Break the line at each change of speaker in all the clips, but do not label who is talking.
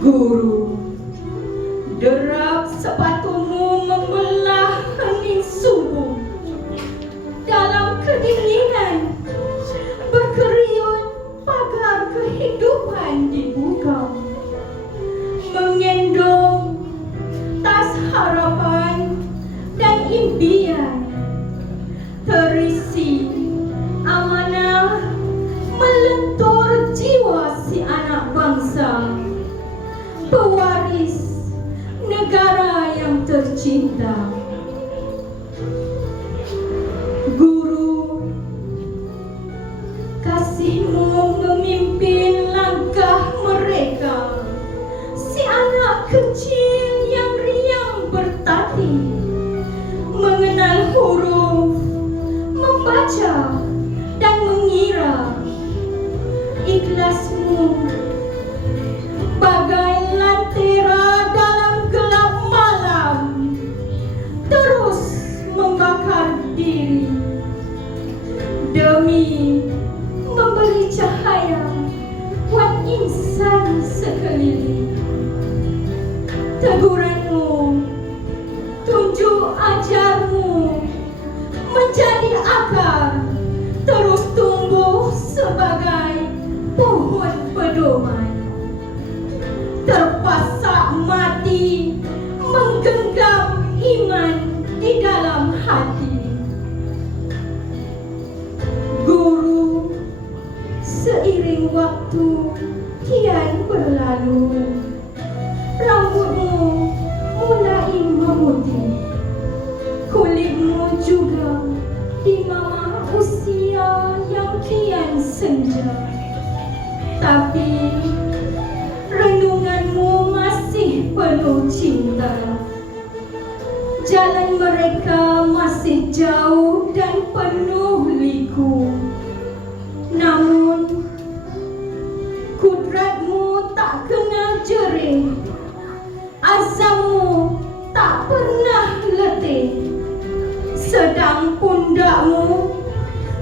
guru. Derap sepatumu membelah angin subuh Dalam kedinginan Berkeriut pagar kehidupan dibuka, Mengendong tas harapan dan impian. Terisi amanah melentur jiwa si anak bangsa. Bidikara yang tercinta. Guru Kasihmu memimpin langkah mereka. Si anak kecil yang riang bertati Mengenal huruf Membaca Dan mengira. Ikhlasmu minsan sa kanili. Taguran mo kian berlalu, rambutmu mulai memutih, kulitmu juga di mama usia yang kian senja. Tapi renunganmu masih penuh cinta. Jalan mereka masih jauh dan penuh kudratmu tak kenal jerih. Azammu tak pernah letih. Sedang pundakmu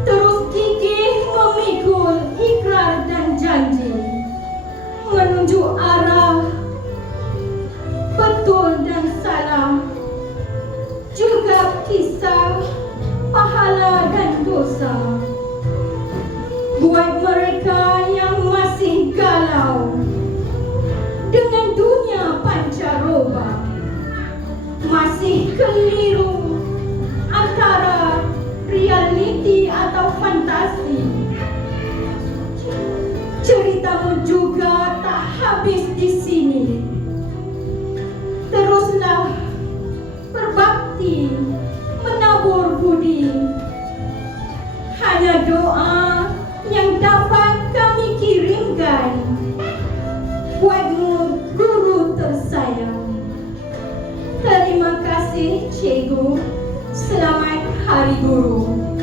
terus gigih memikul ikrar dan janji. Menunjuk arah betul dan salah juga kisah pahala dan dosa buat mereka keliru antara realiti atau fantasi. Ceritamu juga tak habis di Salamat, Hari Guru.